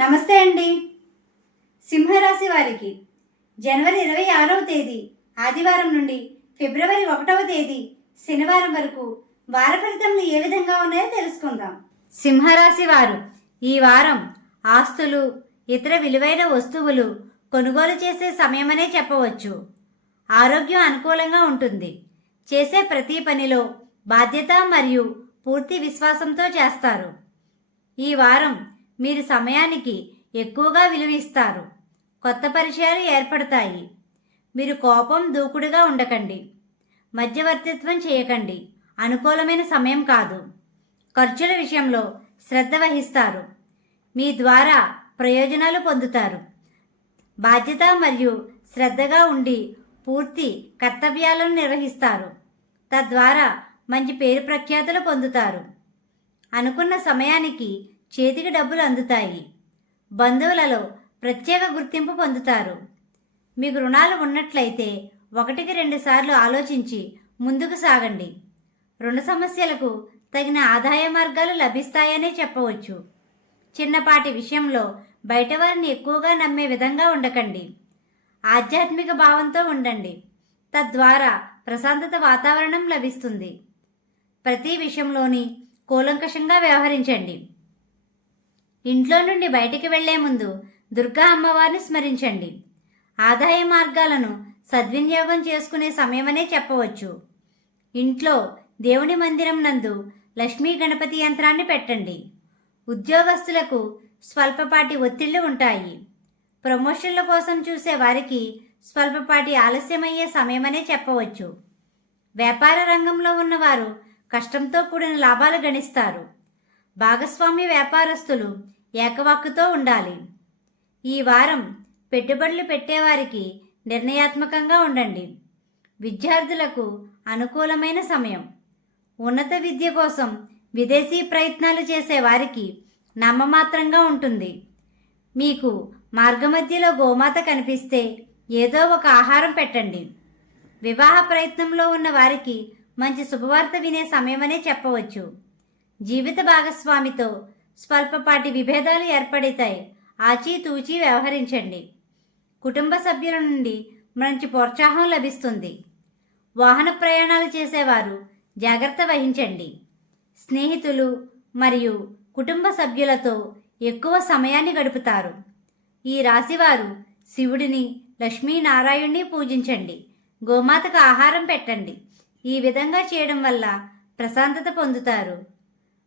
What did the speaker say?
నమస్తే అండి. సింహరాశి వారికి జనవరి ఇరవై ఆరవ తేదీ ఆదివారం నుండి ఫిబ్రవరి ఒకటవ తేదీ శనివారం వరకు వార ఫలితములు ఏ విధంగా ఉన్నాయో తెలుసుకుందాం. సింహరాశి వారు ఈ వారం ఆస్తులు ఇతర విలువైన వస్తువులు కొనుగోలు చేసే సమయమనే చెప్పవచ్చు. ఆరోగ్యం అనుకూలంగా ఉంటుంది. చేసే ప్రతి పనిలో బాధ్యత మరియు పూర్తి విశ్వాసంతో చేస్తారు. ఈ వారం మీరు సమయానికి ఎక్కువగా విలువిస్తారు. కొత్త పరిచయాలు ఏర్పడతాయి. మీరు కోపం దూకుడుగా ఉండకండి. మధ్యవర్తిత్వం చేయకండి. అనుకూలమైన సమయం కాదు. ఖర్చుల విషయంలో శ్రద్ధ వహిస్తారు. మీ ద్వారా ప్రయోజనాలు పొందుతారు. బాధ్యత మరియు శ్రద్ధగా ఉండి పూర్తి కర్తవ్యాలను నిర్వహిస్తారు. తద్వారా మంచి పేరు ప్రఖ్యాతులు పొందుతారు. అనుకున్న సమయానికి చేతికి డబ్బులు అందుతాయి. బంధువులలో ప్రత్యేక గుర్తింపు పొందుతారు. మీకు రుణాలు ఉన్నట్లయితే ఒకటికి రెండు సార్లు ఆలోచించి ముందుకు సాగండి. రుణ సమస్యలకు తగిన ఆదాయ మార్గాలు లభిస్తాయనే చెప్పవచ్చు. చిన్నపాటి విషయంలో బయటవారిని ఎక్కువగా నమ్మే విధంగా ఉండకండి. ఆధ్యాత్మిక భావంతో ఉండండి. తద్వారా ప్రశాంతత వాతావరణం లభిస్తుంది. ప్రతి విషయంలోని కూలంకషంగా వ్యవహరించండి. ఇంట్లో నుండి బయటికి వెళ్ళే ముందు దుర్గా అమ్మవారిని స్మరించండి. ఆదాయ మార్గాలను సద్వినియోగం చేసుకునే సమయమనే చెప్పవచ్చు. ఇంట్లో దేవుని మందిరం నందు లక్ష్మీ గణపతి యంత్రాన్ని పెట్టండి. ఉద్యోగస్తులకు స్వల్పపాటి ఒత్తిళ్ళు ఉంటాయి. ప్రమోషన్ల కోసం చూసే వారికి స్వల్పపాటి ఆలస్యమయ్యే సమయమనే చెప్పవచ్చు. వ్యాపార రంగంలో ఉన్నవారు కష్టంతో కూడిన లాభాలు గణిస్తారు. భాగస్వామ్య వ్యాపారస్తులు ఏకవాక్కుతో ఉండాలి. ఈ వారం పెట్టుబడులు పెట్టేవారికి నిర్ణయాత్మకంగా ఉండండి. విద్యార్థులకు అనుకూలమైన సమయం. ఉన్నత విద్య కోసం విదేశీ ప్రయత్నాలు చేసే వారికి నామమాత్రంగా ఉంటుంది. మీకు మార్గమధ్యలో గోమాత కనిపిస్తే ఏదో ఒక ఆహారం పెట్టండి. వివాహ ప్రయత్నంలో ఉన్న వారికి మంచి శుభవార్త వినే సమయమనే చెప్పవచ్చు. జీవిత భాగస్వామితో స్వల్పపాటి విభేదాలు ఏర్పడతాయి. ఆచితూచి వ్యవహరించండి. కుటుంబ సభ్యుల నుండి మంచి ప్రోత్సాహం లభిస్తుంది. వాహన ప్రయాణాలు చేసేవారు జాగ్రత్త వహించండి. స్నేహితులు మరియు కుటుంబ సభ్యులతో ఎక్కువ సమయాన్ని గడుపుతారు. ఈ రాశివారు శివుడిని లక్ష్మీనారాయణ్ణి పూజించండి. గోమాతకు ఆహారం పెట్టండి. ఈ విధంగా చేయడం వల్ల ప్రశాంతత పొందుతారు.